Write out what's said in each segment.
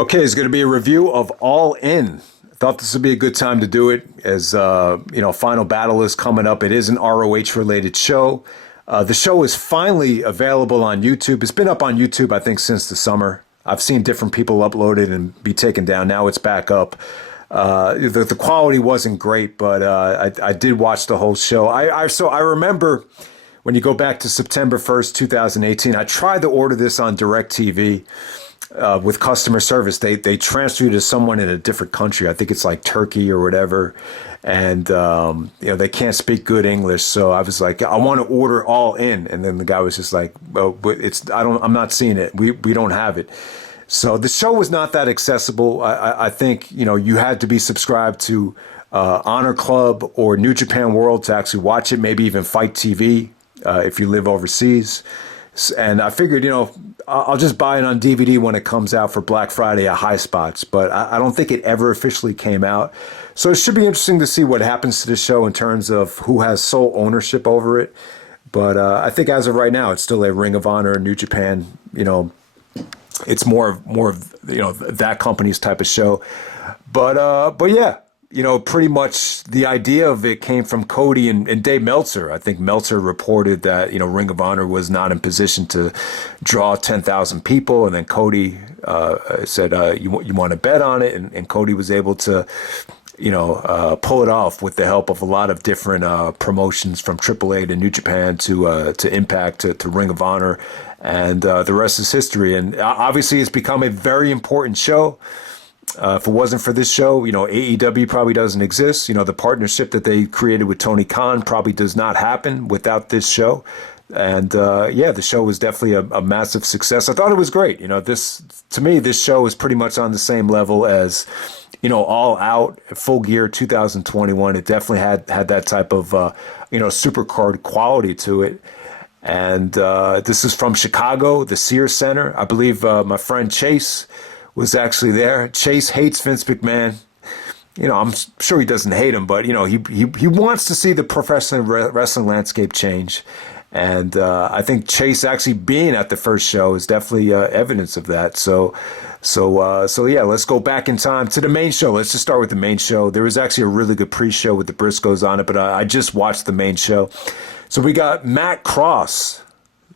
Okay, it's going to be a review of All In. I thought this would be a good time to do it as, Final Battle is coming up. It is an ROH-related show. The show is finally available on YouTube. It's been up on YouTube, I think, since the summer. I've seen different people upload it and be taken down. Now it's back up. The quality wasn't great, but I did watch the whole show. I remember when you go back to September 1st, 2018, I tried to order this on DirecTV. With customer service, they transfer you to someone in a different country. I think it's like Turkey or whatever, and they can't speak good English. So I was like, I want to order All In, and then the guy was just like, well, I'm not seeing it. We don't have it. So the show was not that accessible. I think you had to be subscribed to Honor Club or New Japan World to actually watch it. Maybe even Fight TV if you live overseas. And I figured, I'll just buy it on DVD when it comes out for Black Friday at High Spots. But I don't think it ever officially came out. So it should be interesting to see what happens to the show in terms of who has sole ownership over it. But I think as of right now, it's still a Ring of Honor, New Japan. It's more of that company's type of show. But yeah. Pretty much the idea of it came from Cody and Dave Meltzer. I think Meltzer reported that, Ring of Honor was not in position to draw 10,000 people. And then Cody said, you want to bet on it? And Cody was able to, pull it off with the help of a lot of different promotions from AAA to New Japan to Impact to Ring of Honor. And the rest is history. And obviously it's become a very important show. If it wasn't for this show, AEW probably doesn't exist. The partnership that they created with Tony Khan probably does not happen without this show. And the show was definitely a massive success. I thought it was great. To me, this show is pretty much on the same level as, All Out, Full Gear 2021. It definitely had that type of, supercard quality to it. And this is from Chicago, the Sears Center. I believe my friend Chase was actually there. Chase hates Vince McMahon. I'm sure he doesn't hate him, but he wants to see the professional wrestling landscape change. And I think Chase actually being at the first show is definitely evidence of that. So yeah, let's go back in time to the main show. Let's just start with the main show. There was actually a really good pre-show with the Briscoes on it, but I just watched the main show. So we got Matt Cross,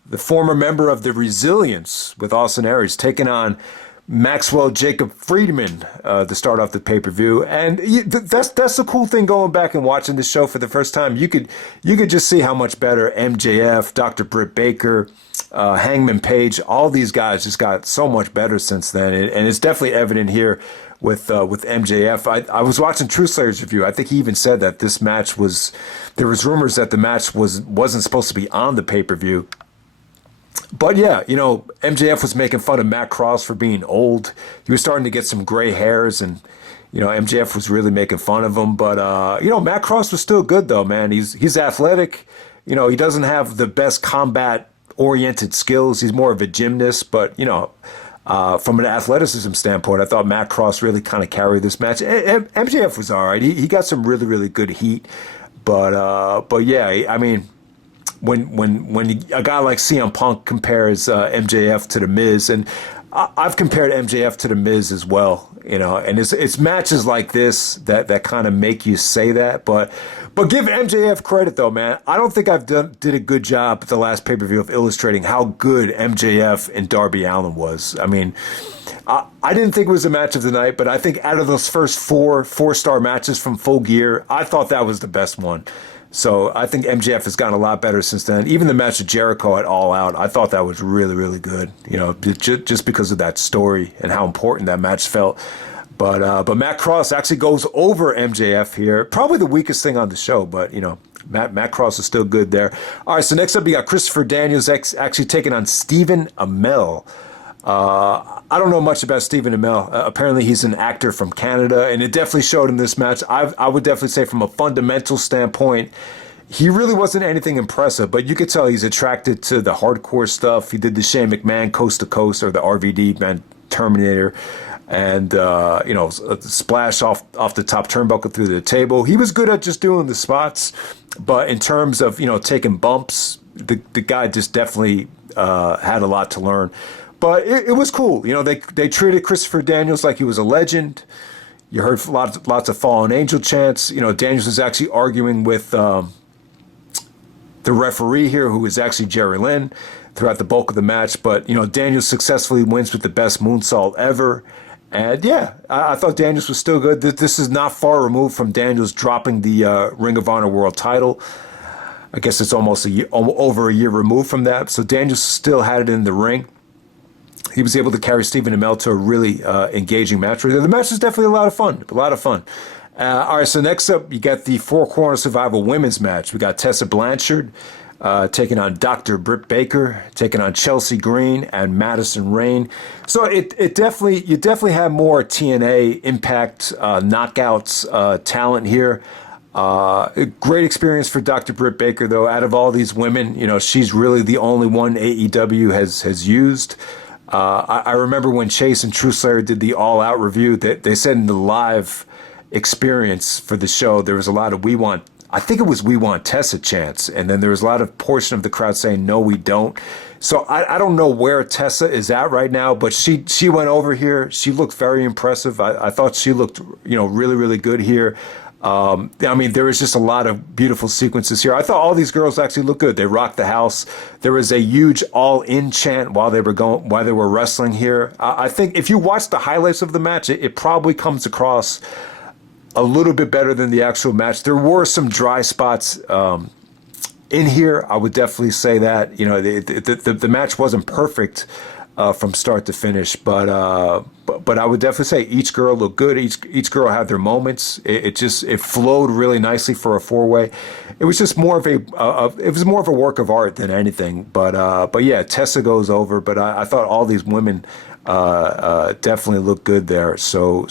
the former member of the Resilience with Austin Aries, taking on Maxwell Jacob Friedman to start off the pay-per-view. And that's the cool thing going back and watching the show for the first time. You could just see how much better MJF, Dr. Britt Baker, Hangman Page, all these guys just got so much better since then. And it's definitely evident here with MJF. I was watching True Slayer's review. I think he even said that this match there was rumors that the match wasn't supposed to be on the pay-per-view. But yeah, MJF was making fun of Matt Cross for being old. He was starting to get some gray hairs, and MJF was really making fun of him. But Matt Cross was still good though, man. He's athletic. He doesn't have the best combat-oriented skills. He's more of a gymnast. But from an athleticism standpoint, I thought Matt Cross really kind of carried this match. MJF was all right. He got some really, really good heat. But yeah, I mean, when a guy like CM Punk compares MJF to The Miz, and I've compared MJF to The Miz as well, and it's matches like this that kind of make you say that. But give MJF credit though, man. I don't think did a good job at the last pay-per-view of illustrating how good MJF and Darby Allin was. I mean, I didn't think it was a match of the night, but I think out of those first four-star matches from Full Gear, I thought that was the best one. So I think MJF has gotten a lot better since then. Even the match with Jericho at All Out, I thought that was really, really good. Just because of that story and how important that match felt. But Matt Cross actually goes over MJF here. Probably the weakest thing on the show, but Matt Cross is still good there. All right, so next up you got Christopher Daniels actually taking on Stephen Amell. I don't know much about Stephen Amell. Apparently he's an actor from Canada, and it definitely showed in this match. I would definitely say from a fundamental standpoint, he really wasn't anything impressive, but you could tell he's attracted to the hardcore stuff. He did the Shane McMahon Coast to Coast, or the RVD, man, Terminator, and splash off the top turnbuckle through the table. He was good at just doing the spots, but in terms of taking bumps, the guy just definitely had a lot to learn. But it was cool. You know, they treated Christopher Daniels like he was a legend. You heard lots of fallen angel chants. You know, Daniels was actually arguing with the referee here, who is actually Jerry Lynn, throughout the bulk of the match. But, you know, Daniels successfully wins with the best moonsault ever. And, yeah, I thought Daniels was still good. This is not far removed from Daniels dropping the Ring of Honor World title. I guess it's almost over a year removed from that. So Daniels still had it in the ring. He was able to carry Stephen Amell to a really engaging match. The match was definitely a lot of fun. All right, so next up, you got the Four Corner Survival Women's match. We got Tessa Blanchard taking on Dr. Britt Baker, taking on Chelsea Green and Madison Rayne. So you definitely have more TNA Impact knockouts talent here. Great experience for Dr. Britt Baker, though. Out of all these women, you know, she's really the only one AEW has used. I remember when Chase and Trueslayer did the All Out review, that they said in the live experience for the show, there was a lot of we want Tessa chants, and then there was a lot of portion of the crowd saying no, we don't. So I don't know where Tessa is at right now, but she went over here. She looked very impressive. I thought she looked, you know, really, really good here. I mean, there was just a lot of beautiful sequences here. I thought all these girls actually looked good. They rocked the house. There was a huge all-in chant while they were wrestling here. I think if you watch the highlights of the match, it probably comes across a little bit better than the actual match. There were some dry spots in here. I would definitely say that. You know, the match wasn't perfect from start to finish, but I would definitely say each girl looked good. Each girl had their moments. It flowed really nicely for a four-way. It was just more of a work of art than anything. But yeah, Tessa goes over. But I thought all these women definitely looked good there. So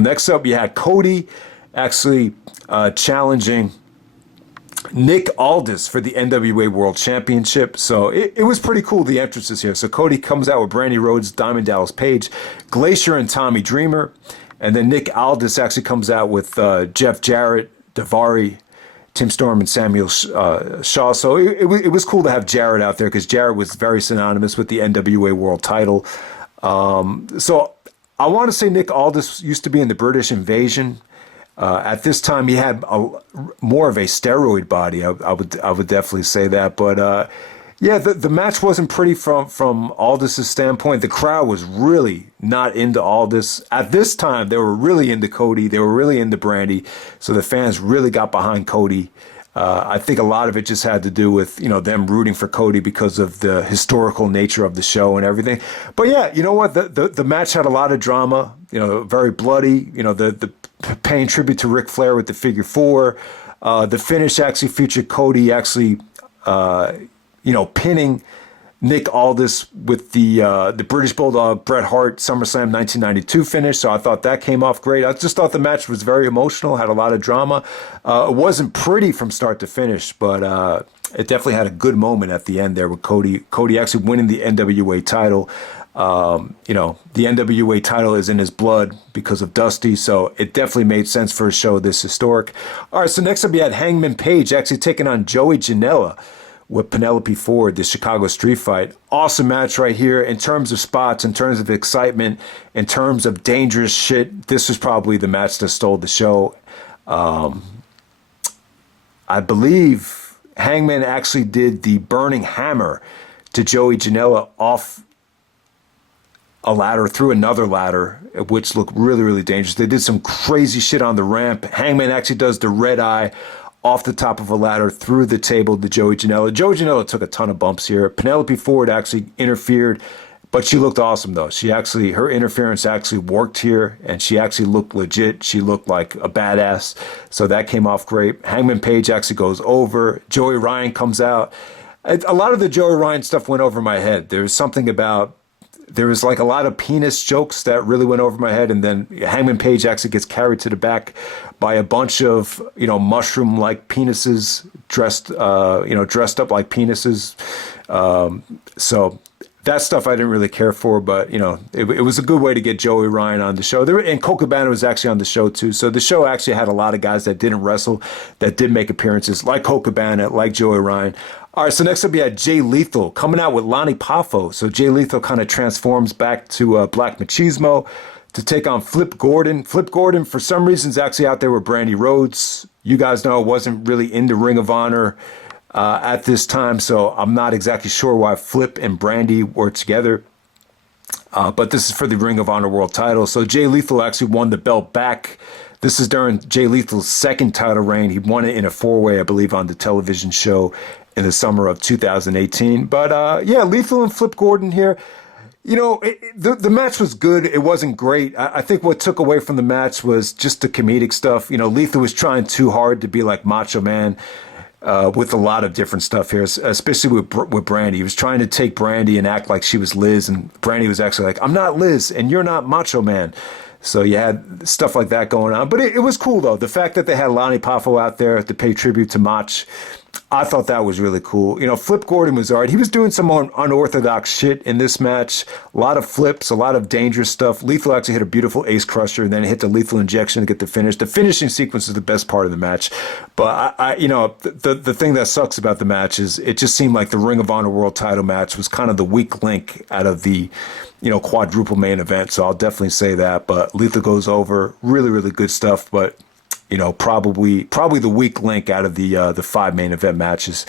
next up, you had Cody actually challenging Nick Aldis for the NWA World Championship. So it was pretty cool, the entrances here. So Cody comes out with Brandy Rhodes, Diamond Dallas Page, Glacier, and Tommy Dreamer. And then Nick Aldis actually comes out with Jeff Jarrett, Daivari, Tim Storm, and Samuel Shaw. So it was cool to have Jarrett out there, because Jarrett was very synonymous with the NWA World title. So I want to say Nick Aldis used to be in the British Invasion. At this time, he had more of a steroid body. I would definitely say that. But yeah, the match wasn't pretty from Aldis' standpoint. The crowd was really not into Aldis. At this time, they were really into Cody. They were really into Brandy. So the fans really got behind Cody. I think a lot of it just had to do with, you know, them rooting for Cody because of the historical nature of the show and everything. But yeah, you know what? The match had a lot of drama. You know, very bloody. You know, the paying tribute to Ric Flair with the figure four. The finish actually featured Cody actually, you know, pinning Nick Aldis with the British Bulldog Bret Hart SummerSlam 1992 finish. So I thought that came off great. I just thought the match was very emotional, had a lot of drama. It wasn't pretty from start to finish, but it definitely had a good moment at the end there with Cody actually winning the NWA title. You know, the NWA title is in his blood because of Dusty, so it definitely made sense for a show this historic. All right, so next up you had Hangman Page actually taking on Joey Janela with Penelope Ford, the Chicago Street Fight. Awesome match right here in terms of spots, in terms of excitement, in terms of dangerous shit. This was probably the match that stole the show. I believe Hangman actually did the Burning Hammer to Joey Janela off a ladder through another ladder, which looked really, really dangerous. They did some crazy shit on the ramp. Hangman actually does the red eye off the top of a ladder through the table to Joey Janela. Joey Janela took a ton of bumps here. Penelope Ford actually interfered, but she looked awesome though. Her interference actually worked here, and she actually looked legit. She looked like a badass. So that came off great. Hangman Page actually goes over. Joey Ryan comes out. A lot of the Joey Ryan stuff went over my head. There was like a lot of penis jokes that really went over my head, and then Hangman Page actually gets carried to the back by a bunch of, you know, mushroom-like penises dressed up like penises. So that stuff I didn't really care for, but, you know, it was a good way to get Joey Ryan on the show. And Colt Cabana was actually on the show too. So the show actually had a lot of guys that didn't wrestle, that did make appearances, like Colt Cabana, like Joey Ryan. All right, so next up, you had Jay Lethal coming out with Lonnie Poffo. So Jay Lethal kind of transforms back to Black Machismo to take on Flip Gordon. Flip Gordon, for some reason, is actually out there with Brandy Rhodes. You guys know I wasn't really into Ring of Honor at this time, so I'm not exactly sure why Flip and Brandy were together. But this is for the Ring of Honor World title. So Jay Lethal actually won the belt back. This is during Jay Lethal's second title reign. He won it in a four-way, I believe, on the television show in the summer of 2018. But yeah, Lethal and Flip Gordon here. You know, the match was good. It wasn't great. I think what took away from the match was just the comedic stuff. You know, Lethal was trying too hard to be like Macho Man with a lot of different stuff here, especially with Brandy. He was trying to take Brandy and act like she was Liz, and Brandy was actually like, I'm not Liz, and you're not Macho Man. So you had stuff like that going on. But it was cool, though. The fact that they had Lonnie Poffo out there to pay tribute to Mach, I thought that was really cool. You know, Flip Gordon was all right. He was doing some unorthodox shit in this match. A lot of flips, a lot of dangerous stuff. Lethal actually hit a beautiful ace crusher and then hit the lethal injection to get the finish. The finishing sequence is the best part of the match. But, you know, the thing that sucks about the match is it just seemed like the Ring of Honor World title match was kind of the weak link out of the, you know, quadruple main event. So I'll definitely say that. But Lethal goes over. Really, really good stuff. But you know, probably the weak link out of the five main event matches.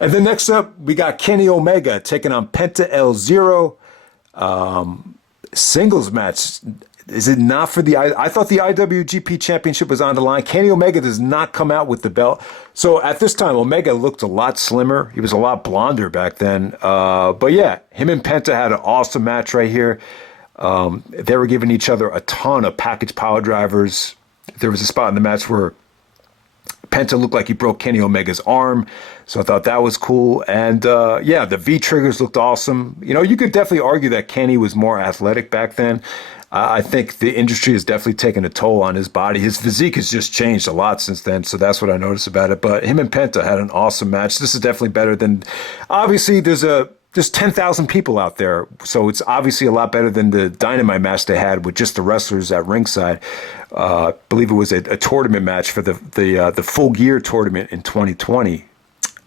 And then next up, we got Kenny Omega taking on Penta El Zero. Singles match. Is it not for the... I thought the IWGP Championship was on the line. Kenny Omega does not come out with the belt. So at this time, Omega looked a lot slimmer. He was a lot blonder back then. But yeah, him and Penta had an awesome match right here. They were giving each other a ton of package power drivers. There was a spot in the match where Penta looked like he broke Kenny Omega's arm, so I thought that was cool. And yeah, the V-triggers looked awesome. You know, you could definitely argue that Kenny was more athletic back then. I think the industry has definitely taken a toll on his body. His physique has just changed a lot since then, so that's what I noticed about it. But him and Penta had an awesome match. This is definitely better than... Obviously, there's 10,000 people out there, so it's obviously a lot better than the Dynamite match they had with just the wrestlers at ringside. I believe it was a tournament match for the Full Gear tournament in 2020.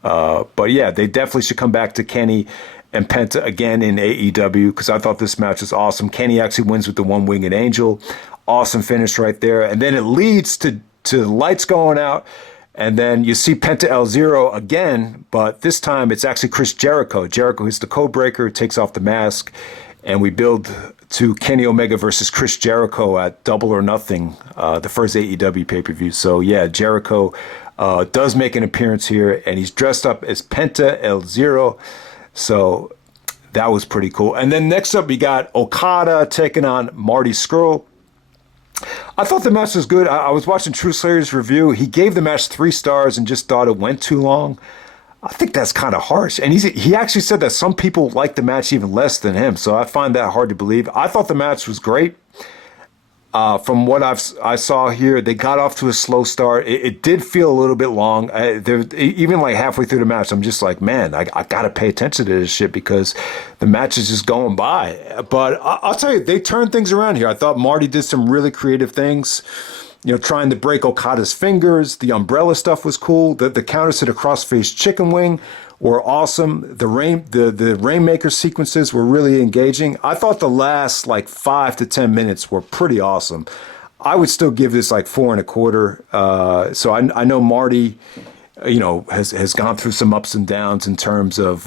But yeah, they definitely should come back to Kenny and Penta again in AEW because I thought this match was awesome. Kenny actually wins with the one-winged angel. Awesome finish right there. And then it leads to lights going out. And then you see Penta El Zero again, but this time it's actually Chris Jericho. Jericho hits the code breaker, takes off the mask, and we build to Kenny Omega versus Chris Jericho at Double or Nothing, the first AEW pay-per-view. So yeah, Jericho does make an appearance here, and he's dressed up as Penta El Zero. So that was pretty cool. And then next up, we got Okada taking on Marty Scurll. I thought the match was good. I was watching True Slayer's review. He gave the match 3 stars and just thought it went too long. I think that's kind of harsh. And he actually said that some people like the match even less than him. So I find that hard to believe. I thought the match was great. From what I saw here, they got off to a slow start. It did feel a little bit long. Even like halfway through the match, I'm just like, man, I got to pay attention to this shit because the match is just going by. But I'll tell you, they turned things around here. I thought Marty did some really creative things. You know, trying to break Okada's fingers. The umbrella stuff was cool. The counters to the crossface chicken wing were awesome. The Rainmaker sequences were really engaging. I thought the last like 5 to 10 minutes were pretty awesome. I would still give this like 4.25. So I know Marty, you know, has gone through some ups and downs in terms of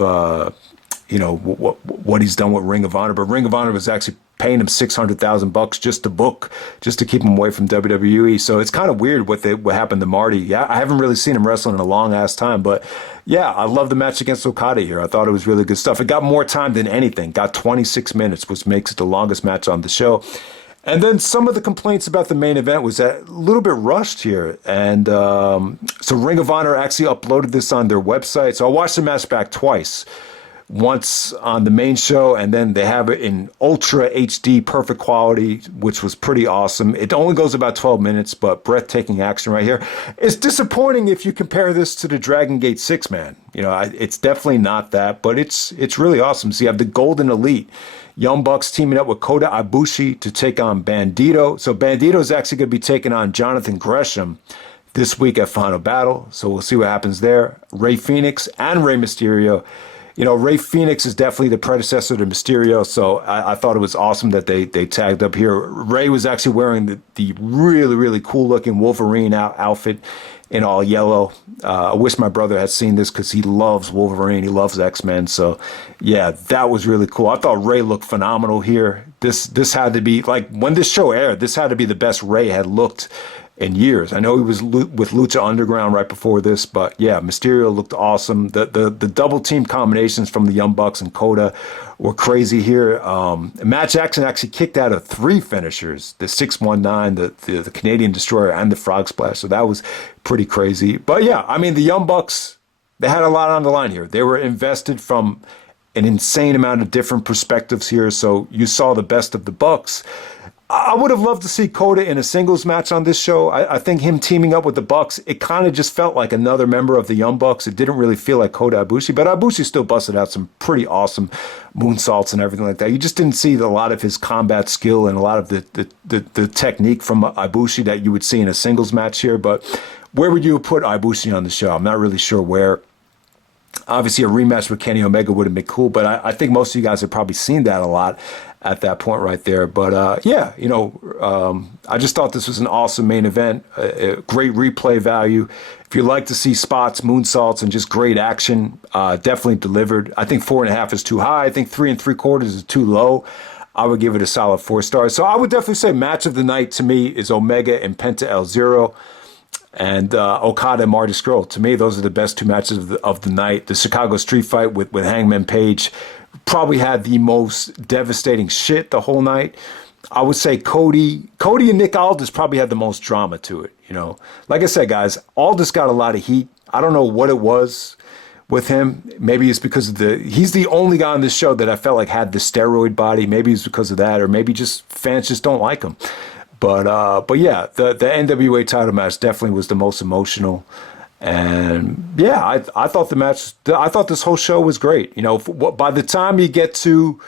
you know what he's done with Ring of Honor, but Ring of Honor was actually paying him $600,000 just to book, just to keep him away from WWE. So it's kind of weird what happened to Marty. Yeah, I haven't really seen him wrestle in a long ass time, but yeah, I love the match against Okada here. I thought it was really good stuff. It got more time than anything. Got 26 minutes, which makes it the longest match on the show. And then some of the complaints about the main event was that a little bit rushed here. And so Ring of Honor actually uploaded this on their website. So I watched the match back twice. Once on the main show, and then they have it in Ultra HD perfect quality, which was pretty awesome. It only goes about 12 minutes, but breathtaking action right here. It's disappointing if you compare this to the Dragon Gate 6-man. You know, it's definitely not that, but it's really awesome. So you have the Golden Elite, Young Bucks teaming up with Kota Ibushi to take on Bandido. So Bandido is actually going to be taking on Jonathan Gresham, this week at Final Battle. So we'll see what happens there. Rey Fenix and Rey Mysterio. You know, Rey Fenix is definitely the predecessor to Mysterio, so I thought it was awesome that they tagged up here. Rey was actually wearing the really, really cool-looking Wolverine outfit in all yellow. I wish my brother had seen this because he loves Wolverine. He loves X-Men. So, yeah, that was really cool. I thought Rey looked phenomenal here. This had to be, like, when this show aired, this had to be the best Rey had looked in years. I know he was with Lucha Underground right before this, but yeah, Mysterio looked awesome. The double team combinations from the Young Bucks and Kota were crazy here. Matt Jackson actually kicked out of 3 finishers: the 619, the Canadian Destroyer, and the Frog Splash. So that was pretty crazy. But yeah, I mean, the Young Bucks, they had a lot on the line here. They were invested from an insane amount of different perspectives here. So you saw the best of the Bucks. I would have loved to see Kota in a singles match on this show. I think him teaming up with the Bucks, it kind of just felt like another member of the Young Bucks. It didn't really feel like Kota Ibushi, but Ibushi still busted out some pretty awesome moonsaults and everything like that. You just didn't see a lot of his combat skill and a lot of the technique from Ibushi that you would see in a singles match here. But where would you put Ibushi on the show? I'm not really sure where. Obviously, a rematch with Kenny Omega would have been cool, but I think most of you guys have probably seen that a lot at that point right there. But yeah, you know, I just thought this was an awesome main event, great replay value. If you like to see spots, moonsaults, and just great action, definitely delivered. I think 4.5 is too high. I think 3 3/4 is too low. I would give it a solid 4 stars. So I would definitely say match of the night to me is Omega and Penta El Zero. And Okada and Marty Scurll. To me, those are the best 2 matches of the night. The Chicago Street Fight with Hangman Page probably had the most devastating shit the whole night. I would say Cody and Nick Aldis probably had the most drama to it. You know, like I said, guys, Aldis got a lot of heat. I don't know what it was with him. Maybe it's because of he's the only guy on this show that I felt like had the steroid body. Maybe it's because of that, or maybe just fans just don't like him. But yeah, the NWA title match definitely was the most emotional, and yeah, I thought I thought this whole show was great. You know, by the time you get to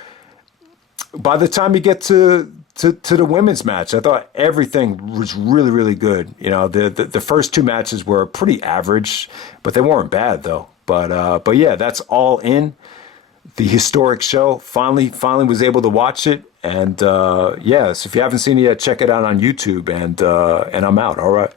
the women's match, I thought everything was really, really good. You know, the first 2 matches were pretty average, but they weren't bad though. But yeah, that's All In, the historic show. Finally was able to watch it. And yeah, so if you haven't seen it yet, check it out on YouTube. And I'm out. All right.